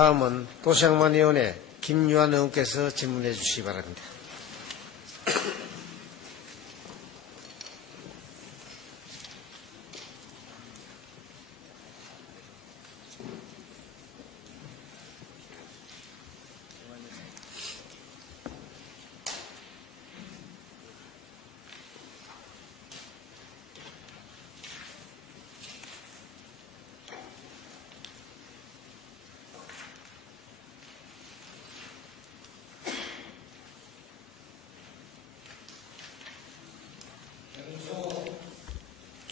다음은 도시양만위원회 김유한 의원께서 질문해 주시기 바랍니다.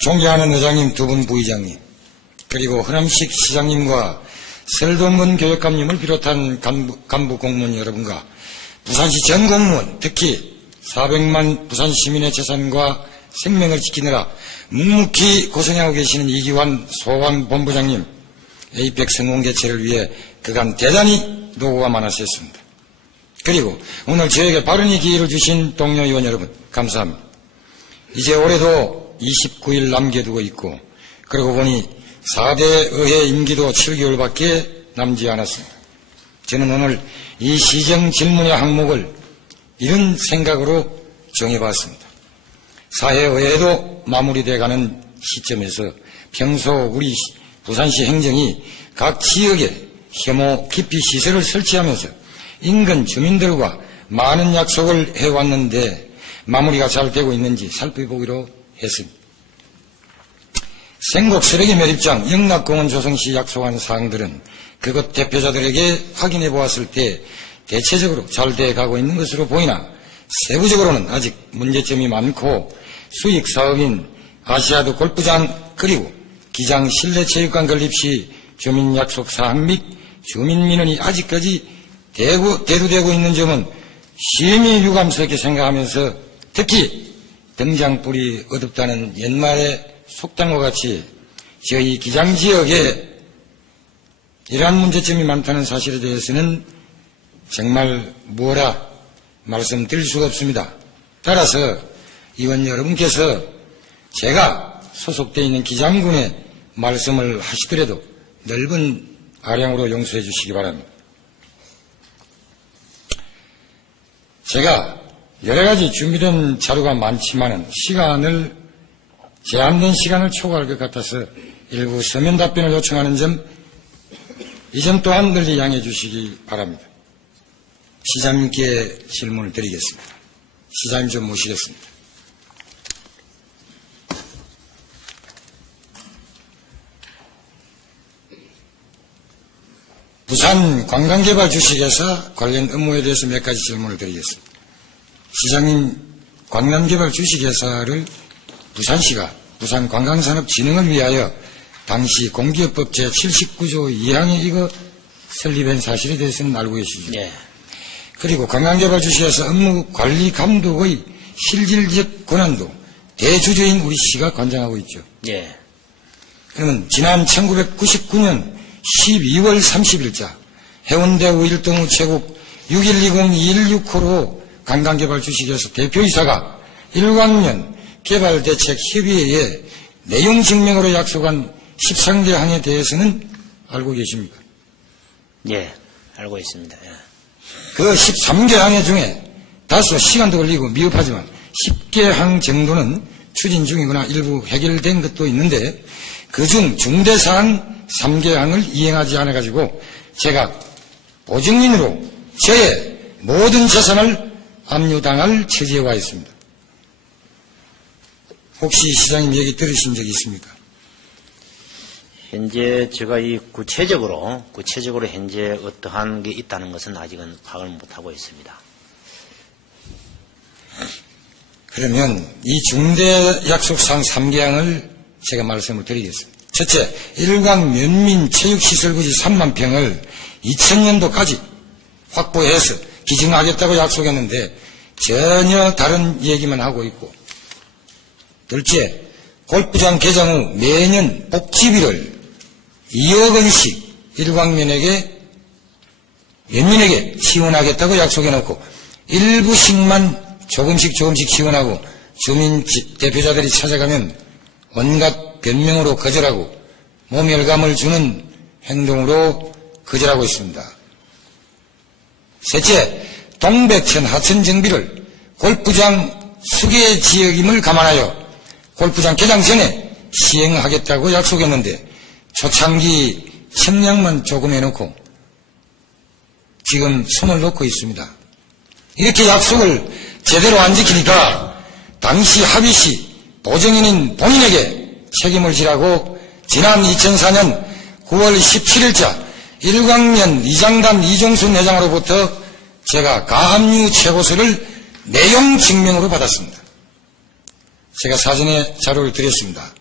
존경하는 의장님, 두 분 부의장님, 그리고 허남식 시장님과 설동근 교육감님을 비롯한 간부 공무원 여러분과 부산시 전 공무원, 특히 400만 부산 시민의 재산과 생명을 지키느라 묵묵히 고생하고 계시는 이기환 소방본부장님, 에이펙 성공 개최를 위해 그간 대단히 노고가 많았었습니다. 그리고 오늘 저에게 발언의 기회를 주신 동료 의원 여러분, 감사합니다. 이제 올해도 29일 남겨두고 있고, 그러고 보니 4대 의회 임기도 7개월밖에 남지 않았습니다. 저는 오늘 이 시정 질문의 항목을 이런 생각으로 정해봤습니다. 사회의회도 마무리돼가는 시점에서 평소 우리 부산시 행정이 각 지역에 혐오 기피 시설을 설치하면서 인근 주민들과 많은 약속을 해왔는데 마무리가 잘 되고 있는지 살펴보기로 했습니다. 생곡 쓰레기 매립장, 영락공원 조성 시 약속한 사항들은 그것 대표자들에게 확인해 보았을 때 대체적으로 잘 돼가고 있는 것으로 보이나 세부적으로는 아직 문제점이 많고 수익 사업인 아시아드 골프장 그리고 기장 실내체육관 건립 시 주민 약속 사항 및 주민 민원이 아직까지 대두되고 있는 점은 심히 유감스럽게 생각하면서 특히 등장불이 어둡다는 옛말의 속담과 같이 저희 기장지역에 이러한 문제점이 많다는 사실에 대해서는 정말 뭐라 말씀드릴 수가 없습니다. 따라서 의원 여러분께서 제가 소속되어 있는 기장군에 말씀을 하시더라도 넓은 아량으로 용서해 주시기 바랍니다. 제가 여러 가지 준비된 자료가 많지만 제한된 시간을 초과할 것 같아서 일부 서면 답변을 요청하는 점, 이 점 또한 널리 양해해 주시기 바랍니다. 시장님께 질문을 드리겠습니다. 시장님 좀 모시겠습니다. 부산 관광개발 주식회사 관련 업무에 대해서 몇 가지 질문을 드리겠습니다. 시장님, 관광개발 주식회사를 부산시가 부산관광산업진흥을 위하여 당시 공기업법 제79조 2항에 이거 설립한 사실에 대해서는 알고 계시죠? 네. 그리고 관광개발 주식회사 업무 관리 감독의 실질적 권한도 대주주인 우리 시가 관장하고 있죠. 네. 그러면 지난 1999년 12월 30일자 해운대 우일동 우체국 6120-216호로 관광개발 주식회사 대표이사가 일광년 개발대책협의회에 내용 증명으로 약속한 13개 항에 대해서는 알고 계십니까? 예, 알고 있습니다. 예. 그 13개 항의 중에 다소 시간도 걸리고 미흡하지만 10개 항 정도는 추진 중이거나 일부 해결된 것도 있는데 그중 중대사항 3개 항을 이행하지 않아가지고 제가 보증인으로 저의 모든 재산을 압류당할 처지에 와 있습니다. 혹시 시장님 얘기 들으신 적이 있습니까? 현재 제가 이 구체적으로 현재 어떠한 게 있다는 것은 아직은 파악을 못하고 있습니다. 그러면 이 중대 약속사항 3개 항을 제가 말씀을 드리겠습니다. 첫째, 일광 면민 체육시설 부지 3만 평을 2000년도까지 확보해서 기증하겠다고 약속했는데 전혀 다른 얘기만 하고 있고, 둘째, 골프장 개장 후 매년 복지비를 2억 원씩 일광면민에게 지원하겠다고 약속해놓고 일부씩만 조금씩 지원하고 주민 대표자들이 찾아가면 온갖 변명으로 거절하고 모멸감을 주는 행동으로 거절하고 있습니다. 셋째, 동백천 하천 정비를 골프장 수계 지역임을 감안하여 골프장 개장 전에 시행하겠다고 약속했는데 초창기 청량만 조금 해놓고 지금 손을 놓고 있습니다. 이렇게 약속을 제대로 안 지키니까 당시 합의 시 보증인인 본인에게 책임을 지라고 지난 2004년 9월 17일자 일광면 이장단 이종순 회장으로부터 제가 가압류 최고서를 내용 증명으로 받았습니다. 제가 사전에 자료를 드렸습니다.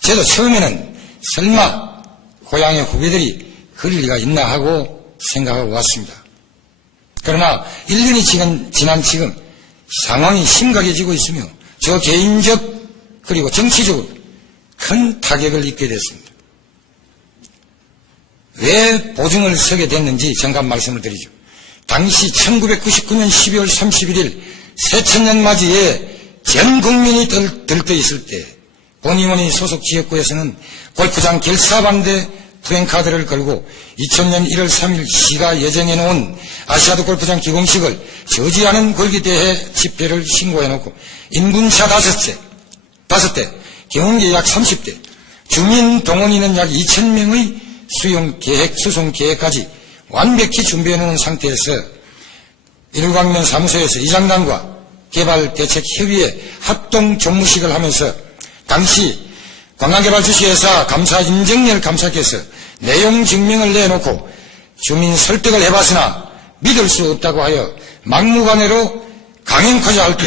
저도 처음에는 설마 고향의 후배들이 그럴 리가 있나 하고 생각하고 왔습니다. 그러나 1년이 지난 지금 상황이 심각해지고 있으며 저 개인적 그리고 정치적으로 큰 타격을 입게 됐습니다. 왜 보증을 서게 됐는지 잠깐 말씀을 드리죠. 당시 1999년 12월 31일 새천년 맞이에 전 국민이 들떠 있을 때 본의원이 소속 지역구에서는 골프장 결사반대 프랭카드를 걸고 2000년 1월 3일 시가 예정해 놓은 아시아드 골프장 기공식을 저지하는 걸기대회 집회를 신고해놓고 인분차 5대, 경운계 약 30대, 주민 동원인은 약 2000명의 수용 계획, 수송 계획까지 완벽히 준비해놓은 상태에서 일광면 사무소에서 이장단과 개발대책협의회 합동 종무식을 하면서 당시 관광개발주시회사 감사 임정열 감사께서 내용 증명을 내놓고 주민 설득을 해봤으나 믿을 수 없다고 하여 막무가내로 강행하자 할 때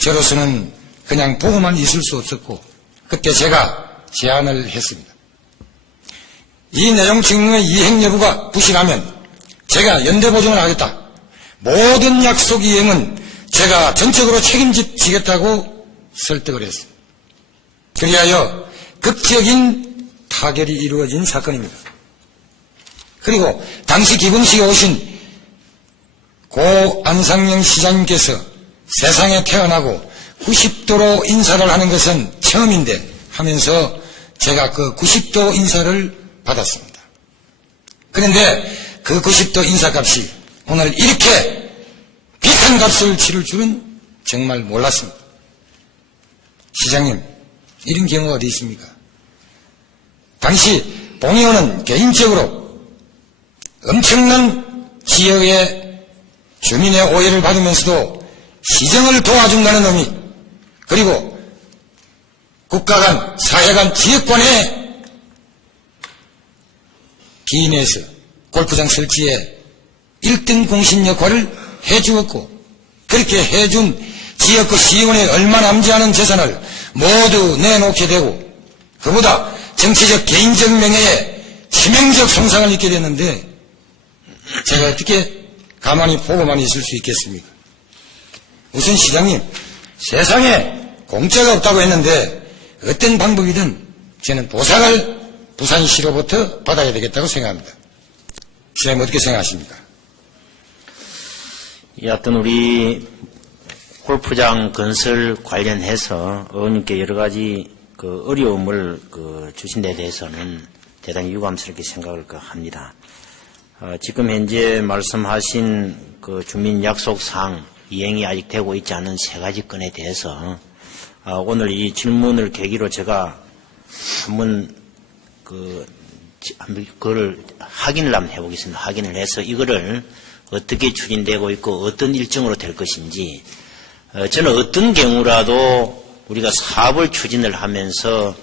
저로서는 그냥 보고만 있을 수 없었고 그때 제가 제안을 했습니다. 이 내용 증명의 이행 여부가 부실하면 제가 연대보증을 하겠다. 모든 약속 이행은 제가 전적으로 책임지겠다고 설득을 했습니다. 그리하여 극적인 타결이 이루어진 사건입니다. 그리고 당시 기공식에 오신 고 안상영 시장님께서 세상에 태어나고 90도로 인사를 하는 것은 처음인데 하면서 제가 그 90도 인사를 받았습니다. 그런데 그 90도 인사값이 오늘 이렇게 비싼 값을 치를 줄은 정말 몰랐습니다. 시장님, 이런 경우가 어디 있습니까? 당시 봉의원은 개인적으로 엄청난 지역의 주민의 오해를 받으면서도 시정을 도와준다는 의미, 그리고 국가 간, 사회 간, 지역 간의 기인해서 골프장 설치에 1등 공신 역할을 해주었고, 그렇게 해준 지역구 시의원에 얼마 남지 않은 재산을 모두 내놓게 되고, 그보다 정치적 개인적 명예에 치명적 손상을 입게 됐는데 제가 어떻게 가만히 보고만 있을 수 있겠습니까? 우선 시장님, 세상에 공짜가 없다고 했는데 어떤 방법이든 저는 보상을 부산시로부터 받아야 되겠다고 생각합니다. 시장님 어떻게 생각하십니까? 여하튼 우리 골프장 건설 관련해서 의원님께 여러 가지 그 어려움을 주신 데 대해서는 대단히 유감스럽게 생각을 합니다. 지금 현재 말씀하신 그 주민 약속 사항 이행이 아직 되고 있지 않은 3가지 건에 대해서 오늘 이 질문을 계기로 제가 한번 그거를 확인을 한번 해보겠습니다. 확인을 해서 이거를 어떻게 추진되고 있고 어떤 일정으로 될 것인지, 저는 어떤 경우라도 우리가 사업을 추진을 하면서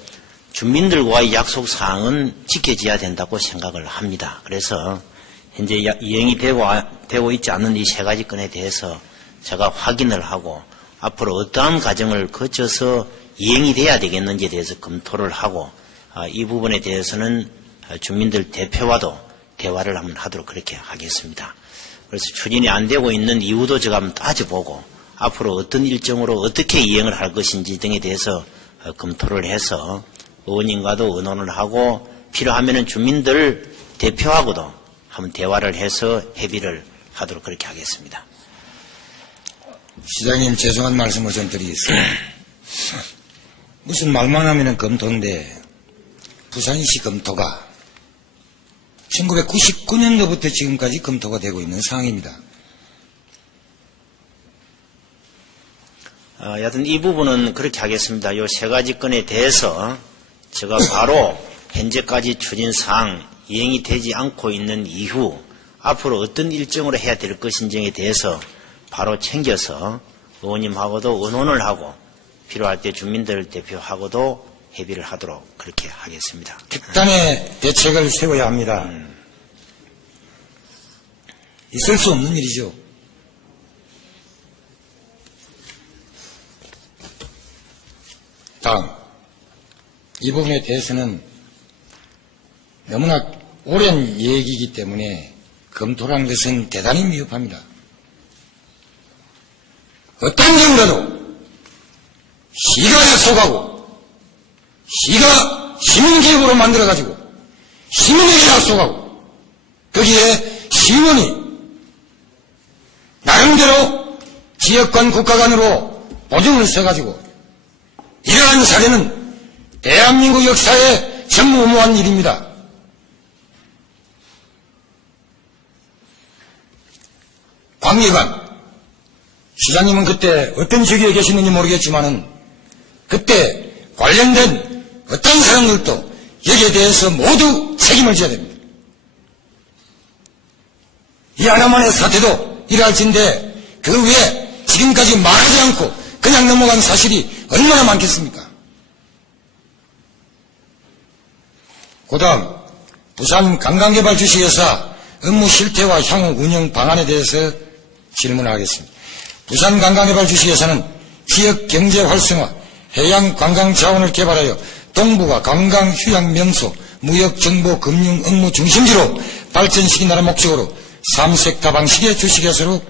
주민들과의 약속 사항은 지켜져야 된다고 생각을 합니다. 그래서 현재 이행이 되고 있지 않는 이 3가지 건에 대해서 제가 확인을 하고 앞으로 어떠한 과정을 거쳐서 이행이 돼야 되겠는지에 대해서 검토를 하고 이 부분에 대해서는 주민들 대표와도 대화를 한번 하도록 그렇게 하겠습니다. 그래서 추진이 안 되고 있는 이유도 제가 한번 따져보고 앞으로 어떤 일정으로 어떻게 이행을 할 것인지 등에 대해서 검토를 해서 의원님과도 의논을 하고 필요하면 주민들 대표하고도 한번 대화를 해서 협의를 하도록 그렇게 하겠습니다. 시장님, 죄송한 말씀을 좀 드리겠습니다. 무슨 말만 하면 검토인데 부산시 검토가 1999년도부터 지금까지 검토가 되고 있는 사항입니다. 여하튼 이 부분은 그렇게 하겠습니다. 요 세 가지 건에 대해서 제가 바로 현재까지 추진 사항 이행이 되지 않고 있는 이후 앞으로 어떤 일정으로 해야 될 것인지에 대해서 바로 챙겨서 의원님하고도 의논을 하고 필요할 때 주민들 대표하고도 협의를 하도록 그렇게 하겠습니다. 특단의 대책을 세워야 합니다. 있을 수 없는 일이죠. 다음, 이 부분에 대해서는 너무나 오랜 얘기이기 때문에 검토라는 것은 대단히 미흡합니다. 어떤 경우라도 시가 약속하고 시가 시민계획으로 만들어가지고 시민에게 약속하고 거기에 시민이 나름대로 지역 간 국가 간으로 보증을 써가지고 이러한 사례는 대한민국 역사에 전무후무한 일입니다. 광예관 시장님은 그때 어떤 직위에 계시는지 모르겠지만은 그때 관련된 어떤 사람들도 여기에 대해서 모두 책임을 져야 됩니다. 이 하나만의 사태도 일할진데 그 외에 지금까지 말하지 않고 그냥 넘어간 사실이 얼마나 많겠습니까? 그 다음 부산 관광개발 주식회사 업무 실태와 향후 운영 방안에 대해서 질문을 하겠습니다. 부산 관광개발 주식회사는 지역 경제 활성화, 해양 관광 자원을 개발하여 동부가 관광 휴양 명소, 무역 정보 금융 업무 중심지로 발전시킨다는 목적으로 3섹터 방식의 주식회사로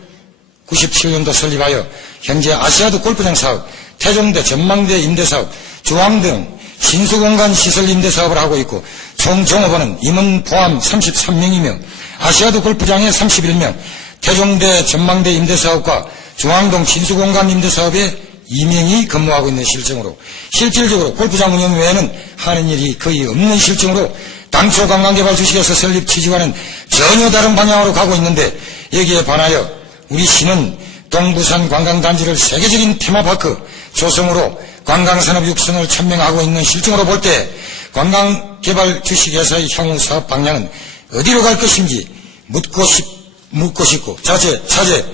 97년도 설립하여 현재 아시아드 골프장 사업, 태종대 전망대 임대사업, 주황 등 신수공간 시설 임대사업을 하고 있고 총 종업원은 임원 포함 33명이며 아시아드 골프장에 31명, 태종대 전망대 임대사업과 중앙동 신수공간 임대사업에 2명이 근무하고 있는 실정으로 실질적으로 골프장 운영 외에는 하는 일이 거의 없는 실정으로 당초 관광개발 주식회사 설립 취지와는 전혀 다른 방향으로 가고 있는데 여기에 반하여 우리 시는 동부산 관광단지를 세계적인 테마파크 조성으로 관광산업 육성을 천명하고 있는 실정으로 볼 때 관광개발 주식회사의 향후 사업 방향은 어디로 갈 것인지 묻고 싶고 차제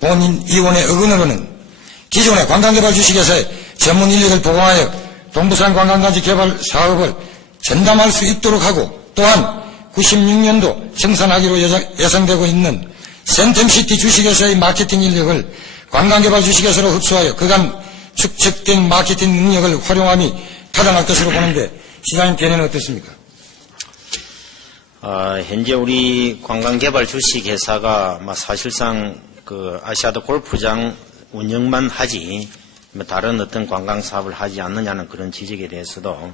본인 이원의 의견으로는 기존의 관광개발 주식회사의 전문 인력을 보강하여 동부산 관광단지 개발 사업을 전담할 수 있도록 하고 또한 96년도 정산하기로 예상되고 있는 센텀시티 주식회사의 마케팅 인력을 관광개발 주식회사로 흡수하여 그간 축적된 마케팅 능력을 활용함이 타당할 것으로 보는데 시장님 견해는 어떻습니까? 현재 우리 관광개발 주식회사가 사실상 그 아시아드 골프장 운영만 하지 다른 어떤 관광 사업을 하지 않느냐는 그런 지적에 대해서도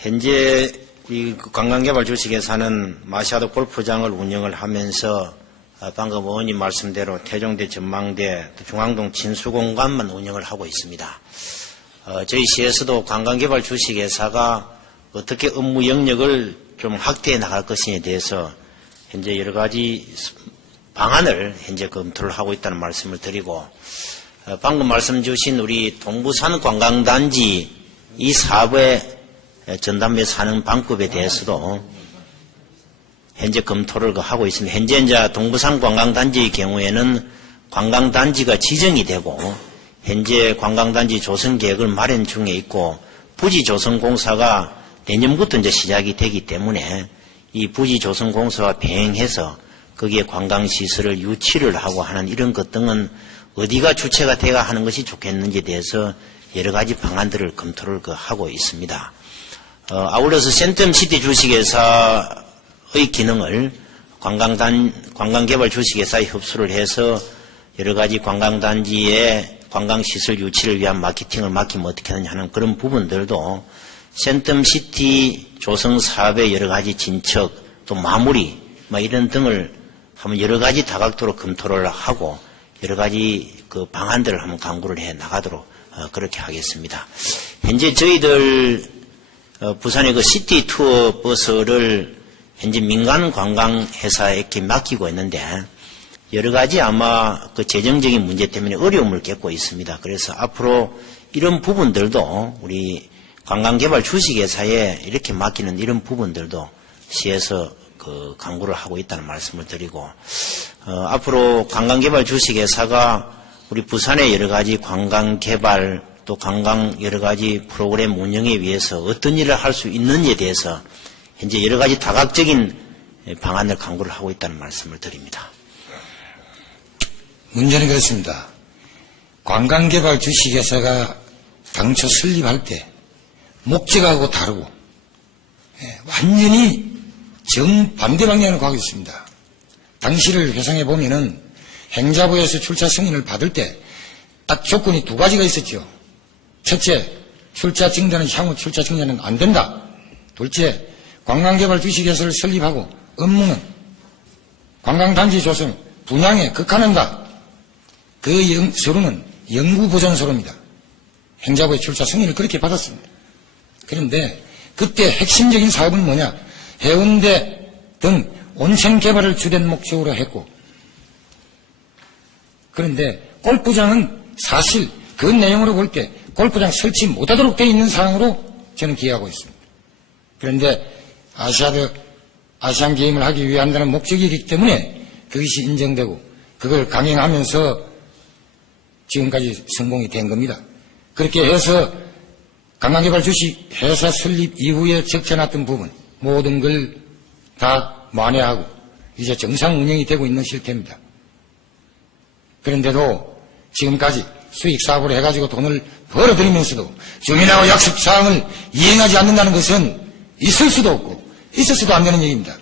현재 우리 관광개발 주식회사는 아시아드 골프장을 운영을 하면서 방금 의원님 말씀대로 태종대 전망대 중앙동 진수공간만 운영을 하고 있습니다. 저희 시에서도 관광개발 주식회사가 어떻게 업무 영역을 좀 확대해 나갈 것인에 대해서 현재 여러 가지 방안을 현재 검토를 하고 있다는 말씀을 드리고 방금 말씀 주신 우리 동부산 관광단지 이 사업의 전담배 사는 방법에 대해서도 현재 검토를 하고 있습니다. 현재 이제 동부산 관광단지의 경우에는 관광단지가 지정이 되고 현재 관광단지 조성 계획을 마련 중에 있고 부지 조성 공사가 내년부터 이제 시작이 되기 때문에 이 부지 조성 공사와 병행해서 거기에 관광시설을 유치를 하고 하는 이런 것 등은 어디가 주체가 돼야 하는 것이 좋겠는지에 대해서 여러 가지 방안들을 검토를 하고 있습니다. 아울러서 센텀시티 주식회사의 기능을 관광개발 주식회사에 흡수를 해서 여러 가지 관광단지의 관광시설 유치를 위한 마케팅을 맡기면 어떻게 하느냐 하는 그런 부분들도 센텀시티 조성 사업의 여러 가지 진척 또 마무리 이런 등을 한번 여러 가지 다각도로 검토를 하고 여러 가지 그 방안들을 한번 강구를 해 나가도록 그렇게 하겠습니다. 현재 저희들 부산의 그 시티 투어 버스를 현재 민간 관광 회사에게 맡기고 있는데 여러 가지 아마 그 재정적인 문제 때문에 어려움을 겪고 있습니다. 그래서 앞으로 이런 부분들도 우리 관광개발 주식회사에 이렇게 맡기는 이런 부분들도 시에서 그 강구를 하고 있다는 말씀을 드리고 앞으로 관광개발 주식회사가 우리 부산의 여러 가지 관광개발 또 관광 여러 가지 프로그램 운영에 위해서 어떤 일을 할 수 있는지에 대해서 현재 여러 가지 다각적인 방안을 강구를 하고 있다는 말씀을 드립니다. 문제는 그렇습니다. 관광개발 주식회사가 당초 설립할 때 목적하고 다르고 완전히 정반대 방향으로 가고 있습니다. 당시를 회상해 보면은 행자부에서 출자 승인을 받을 때 딱 조건이 두 가지가 있었죠. 첫째, 출자 증자는 향후 출자 증자는 안 된다. 둘째, 관광개발 주식회사를 설립하고 업무는 관광단지 조성, 분양에 극한한다. 그 서류는 영구보존서류입니다. 행자부의 출자 승인을 그렇게 받았습니다. 그런데 그때 핵심적인 사업은 뭐냐? 해운대 등 온천 개발을 주된 목적으로 했고, 그런데 골프장은 사실 그 내용으로 볼 때 골프장 설치 못하도록 되어 있는 사항으로 저는 기여하고 있습니다. 그런데 아시안 게임을 하기 위한다는 목적이기 때문에 그것이 인정되고 그걸 강행하면서 지금까지 성공이 된 겁니다. 그렇게 해서 관광개발 주식회사 설립 이후에 적혀놨던 부분 모든 걸 다 만회하고 이제 정상 운영이 되고 있는 실태입니다. 그런데도 지금까지 수익사업을 해가지고 돈을 벌어들이면서도 주민하고 약속사항을 이행하지 않는다는 것은 있을 수도 없고 있을 수도 안 되는 얘기입니다.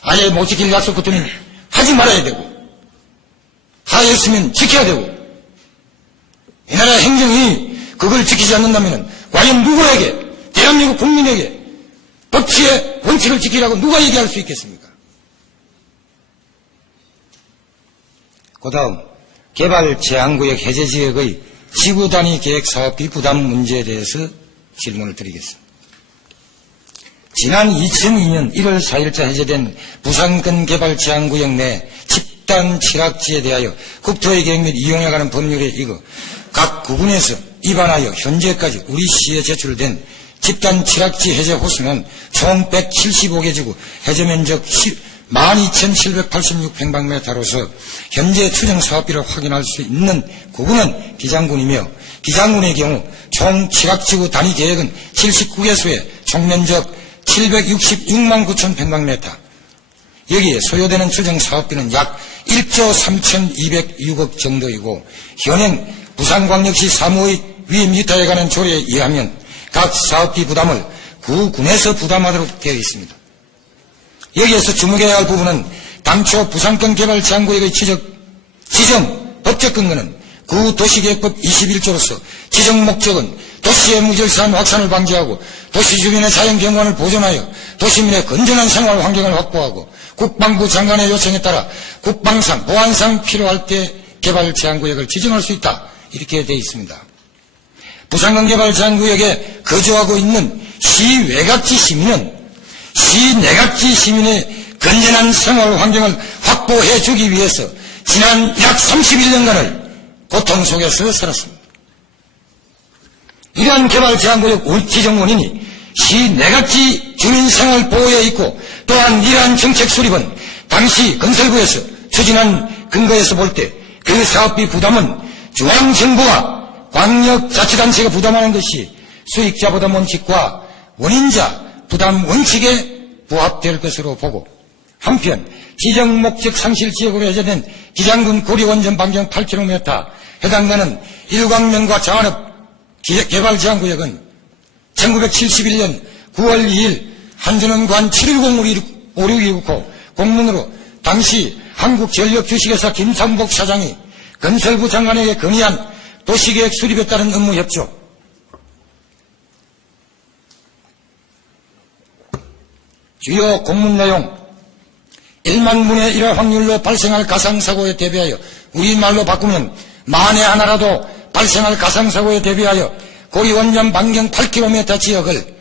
아예 못 지킬 약속 같으면 하지 말아야 되고 하였으면 지켜야 되고 이 나라 행정이 그걸 지키지 않는다면 과연 누구에게 대한민국 국민에게 법치의 원칙을 지키라고 누가 얘기할 수 있겠습니까? 그 다음 개발 제한구역 해제지역의 지구단위 계획 사업비 부담 문제에 대해서 질문을 드리겠습니다. 지난 2002년 1월 4일자 해제된 부산권 개발 제한구역 내 집단 취락지에 대하여 국토의 계획 및 이용에 관한 법률에 이거 각 구군에서 입안하여 현재까지 우리 시에 제출된 집단 취락지 해제 호수는 총 175개 지구 해제 면적 12,786평방미터로서 현재 추정 사업비를 확인할 수 있는 구군은 기장군이며 기장군의 경우 총 취락지구 단위 계획은 79개소에 총 면적 766만 9천 평방미터. 여기에 소요되는 추정 사업비는 약 1조 3,206억 정도이고 현행 부산광역시 사무의 위 미터에 관한 조례에 의하면 각 사업비 부담을 구군에서 부담하도록 되어 있습니다. 여기에서 주목해야 할 부분은 당초 부산권 개발 제한구역의 지정 법적 근거는 구도시계획법 21조로서 지정 목적은 도시의 무질서한 확산을 방지하고 도시 주민의 자연경관을 보존하여 도시민의 건전한 생활 환경을 확보하고 국방부 장관의 요청에 따라 국방상, 보안상 필요할 때 개발 제한구역을 지정할 수 있다. 이렇게 되어 있습니다. 부산권 개발 제한구역에 거주하고 있는 시 외곽지 시민은 시 내각지 시민의 건전한 생활 환경을 확보해 주기 위해서 지난 약 31년간을 고통 속에서 살았습니다. 이러한 개발 제한구역 지정 원인이 시 내각지 주민 생활 보호에 있고 또한 이러한 정책 수립은 당시 건설부에서 추진한 근거에서 볼 때 그 사업비 부담은 중앙정부와 광역자치단체가 부담하는 것이 수익자 부담 원칙과 원인자 부담 원칙에 부합될 것으로 보고 한편 지정 목적 상실 지역으로 해제된 기장군 고리원전 반경 8km 해당되는 일광면과 장안읍 개발 제한구역은 1971년 9월 2일 한전원관 710-5629 공문으로 당시 한국전력주식회사 김삼복 사장이 건설부 장관에게 건의한 도시계획 수립에 따른 업무 협조 주요 공문 내용 1만 분의 1의 확률로 발생할 가상사고에 대비하여 우리말로 바꾸면 만에 하나라도 발생할 가상사고에 대비하여 고리원전 반경 8km 지역을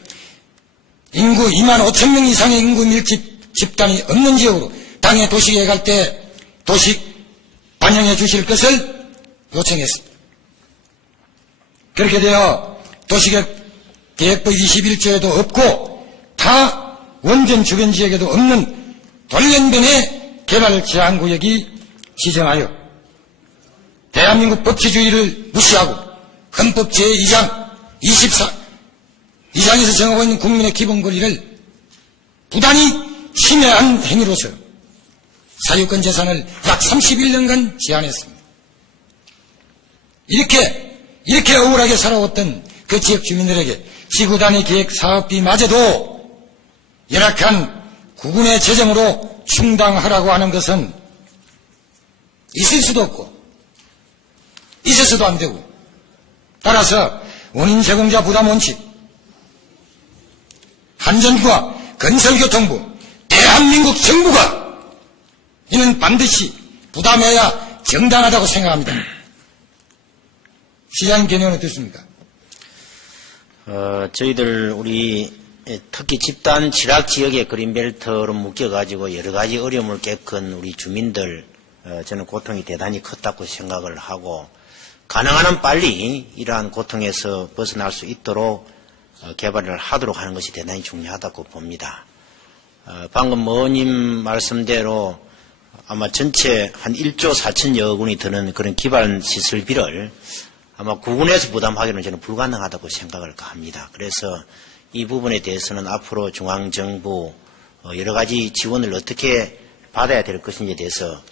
인구 2만 5천 명 이상의 인구 밀집 집단이 없는 지역으로 당의 도시계획할 때 도시 반영해 주실 것을 요청했습니다. 그렇게 되어 도시계획법 21조에도 없고 다 원전 주변 지역에도 없는 돌연변의 개발 제한구역이 지정하여 대한민국 법치주의를 무시하고 헌법 제2장 22장에서 정하고 있는 국민의 기본 권리를 부단히 침해한 행위로서 사유권 재산을 약 31년간 제한했습니다. 이렇게 억울하게 살아왔던 그 지역 주민들에게 지구단위 계획 사업비마저도 열악한 국군의 재정으로 충당하라고 하는 것은 있을 수도 없고 있어서도 안 되고, 따라서 원인 제공자 부담 원칙, 한전부와 건설교통부, 대한민국 정부가 이는 반드시 부담해야 정당하다고 생각합니다. 시장 개념은 어떻습니까? 저희들 특히 집단 취락 지역의 그린벨트로 묶여가지고 여러 가지 어려움을 겪은 우리 주민들, 저는 고통이 대단히 컸다고 생각을 하고, 가능한 한 빨리 이러한 고통에서 벗어날 수 있도록 개발을 하도록 하는 것이 대단히 중요하다고 봅니다. 방금 의원님 말씀대로 아마 전체 한 1조 4천여 원이 드는 그런 기반 시설비를 아마 구군에서 부담하기는 저는 불가능하다고 생각을 합니다. 그래서 이 부분에 대해서는 앞으로 중앙정부 여러 가지 지원을 어떻게 받아야 될 것인지에 대해서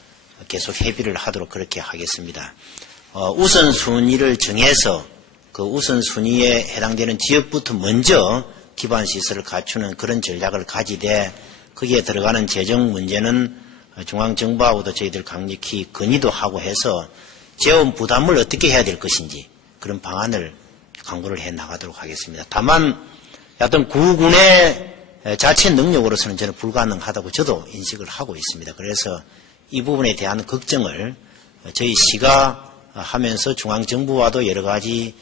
계속 협의를 하도록 그렇게 하겠습니다. 우선순위를 정해서 그 우선순위에 해당되는 지역부터 먼저 기반시설을 갖추는 그런 전략을 가지되, 거기에 들어가는 재정 문제는 중앙정부하고도 저희들 강력히 건의도 하고 해서 재원 부담을 어떻게 해야 될 것인지 그런 방안을 강구를 해 나가도록 하겠습니다. 다만 어떤 구군의 자체 능력으로서는 저는 불가능하다고 저도 인식을 하고 있습니다. 그래서 이 부분에 대한 걱정을 저희 시가 하면서 중앙정부와도 여러 가지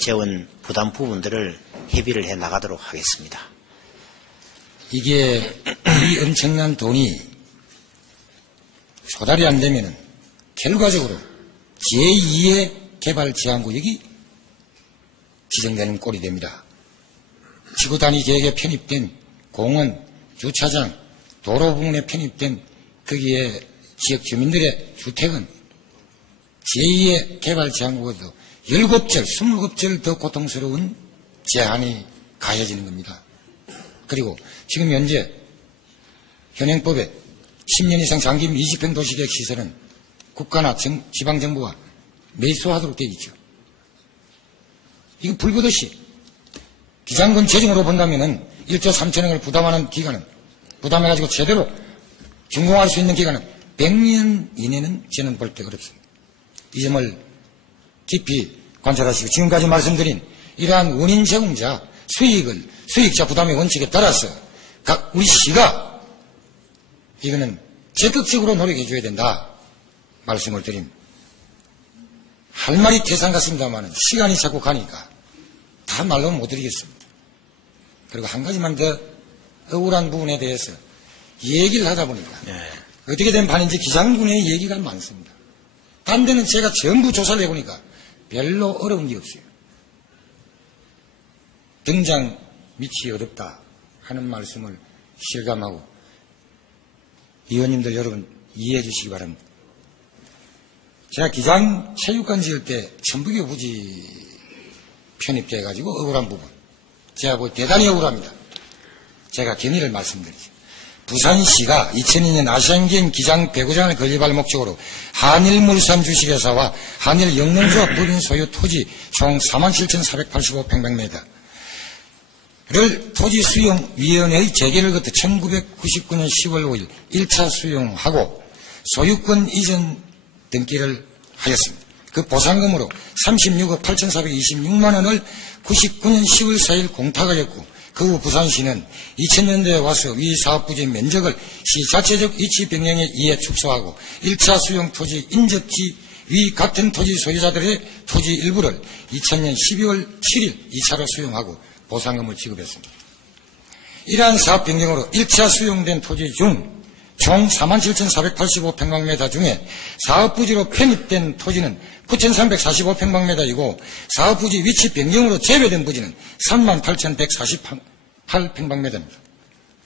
재원 부담 부분들을 협의를 해 나가도록 하겠습니다. 이게 이 엄청난 돈이 조달이 안 되면 결과적으로 제2의 개발 제한구역이 지정되는 꼴이 됩니다. 지구 단위 계획에 편입된 공원, 주차장, 도로 부분에 편입된 거기에 지역 주민들의 주택은 제2의 개발 제한구역도 17절, 27절 더 고통스러운 제한이 가해지는 겁니다. 그리고 지금 현재 현행법에 10년 이상 장기 미집행 도시계획 시설은 국가나 지방정부가 매수하도록 되어 있죠. 이거 불구듯이 기장금 재정으로 본다면은 1조 3천억을 부담하는 기간은, 부담해가지고 제대로 준공할 수 있는 기간은 100년 이내는 저는 볼 때 어렵습니다. 이 점을 깊이 관찰하시고, 지금까지 말씀드린 이러한 원인 제공자, 수익자 부담의 원칙에 따라서 각 우리 시가 이거는 적극적으로 노력해 줘야 된다 말씀을 드립니다. 할 말이 태산 같습니다만 시간이 자꾸 가니까 다 말로 못 드리겠습니다. 그리고 한 가지만 더 억울한 부분에 대해서 얘기를 하다 보니까 어떻게 된 판인지 기장군의 얘기가 많습니다. 딴 데는 제가 전부 조사를 해보니까 별로 어려운 게 없어요. 등장 밑이 어렵다 하는 말씀을 실감하고, 의원님들 여러분 이해해 주시기 바랍니다. 제가 기장 체육관 지을 때 천부교 부지 편입돼 가지고 억울한 부분, 제가 대단히 억울합니다. 제가 견해를 말씀드리죠. 부산시가 2002년 아시안게임 기장 배구장을 건립할 목적으로 한일물산 주식회사와 한일영농조합 법인 소유 토지 총 47,485평방미터를 토지수용위원회의 재개를 거쳐 1999년 10월 5일 1차 수용하고 소유권 이전 등기를 하였습니다. 그 보상금으로 36억 8,426만 원을 99년 10월 4일 공탁하였고, 그 후 부산시는 2000년대에 와서 위 사업부지 면적을 시자체적 위치 변경에 의해 축소하고 1차 수용 토지 인접지 위 같은 토지 소유자들의 토지 일부를 2000년 12월 7일 2차로 수용하고 보상금을 지급했습니다. 이러한 사업 변경으로 1차 수용된 토지 중 총 47,485평방미터 중에 사업부지로 편입된 토지는 9,345평방미터이고 사업부지 위치 변경으로 제외된 부지는 38,148평방미터입니다.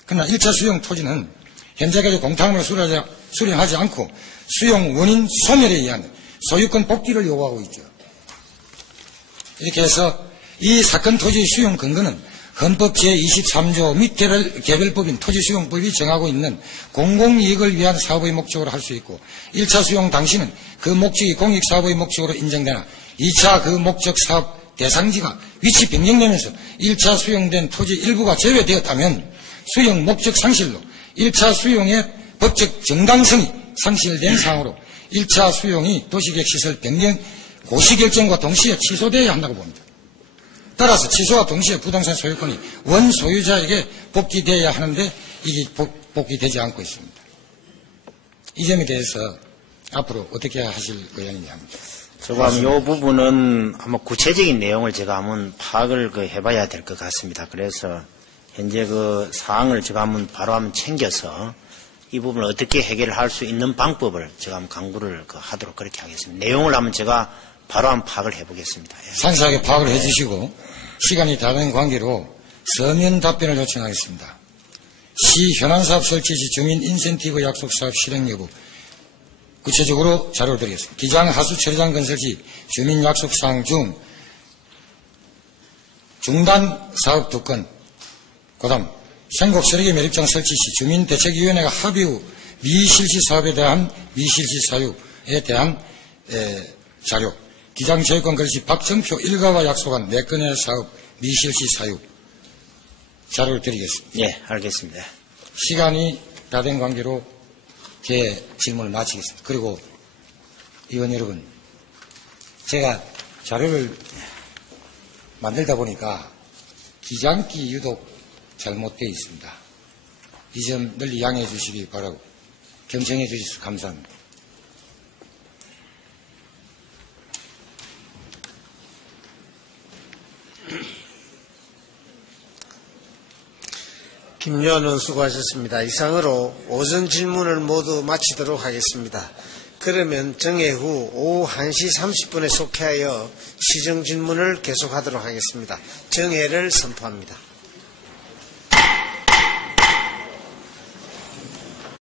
그러나 1차 수용 토지는 현재까지 공탁으로 수령하지 않고 수용 원인 소멸에 의한 소유권 복귀를 요구하고 있죠. 이렇게 해서 이 사건 토지 수용 근거는 헌법 제23조 및 개별법인 토지수용법이 정하고 있는 공공이익을 위한 사업의 목적으로 할 수 있고 1차 수용 당시는 그 목적이 공익사업의 목적으로 인정되나 2차 그 목적 사업 대상지가 위치 변경되면서 1차 수용된 토지 일부가 제외되었다면 수용 목적 상실로 1차 수용의 법적 정당성이 상실된 사항으로 1차 수용이 도시계획시설 변경 고시결정과 동시에 취소되어야 한다고 봅니다. 따라서 취소와 동시에 부동산 소유권이 원 소유자에게 복귀되어야 하는데 이게 복귀되지 않고 있습니다. 이 점에 대해서 앞으로 어떻게 하실 의향이냐 합니다. 제가 이 부분은 아마 구체적인 내용을 제가 한번 파악을 해봐야 될 것 같습니다. 그래서 현재 그 사항을 제가 바로 챙겨서 이 부분을 어떻게 해결할 수 있는 방법을 제가 한번 강구를 하도록 그렇게 하겠습니다. 내용을 한번 제가 바로 한번 파악을 해보겠습니다. 예. 상세하게 파악을 해주시고 시간이 다 된 관계로 서면 답변을 요청하겠습니다. 시 현안사업 설치 시 주민 인센티브 약속 사업 실행 여부 구체적으로 자료를 드리겠습니다. 기장 하수 처리장 건설 시 주민 약속 사항 중 중단 사업 2건, 그다음 생곡 쓰레기 매립장 설치 시 주민대책위원회가 합의 후 미실시 사업에 대한 미실시 사유에 대한 자료, 기장체육관 건설 시 박정표 일가와 약속한 4건의 사업 미실시 사유 자료를 드리겠습니다. 예, 알겠습니다. 시간이 다 된 관계로 제 질문을 마치겠습니다. 그리고 의원 여러분, 제가 자료를 만들다 보니까 기장기 유독 잘못되어 있습니다. 이 점 널리 양해해 주시기 바라고 경청해 주셔서 감사합니다. 김요한 의원 수고하셨습니다. 이상으로 오전 질문을 모두 마치도록 하겠습니다. 그러면 정회 후 오후 1시 30분에 속해하여 시정 질문을 계속하도록 하겠습니다. 정회를 선포합니다.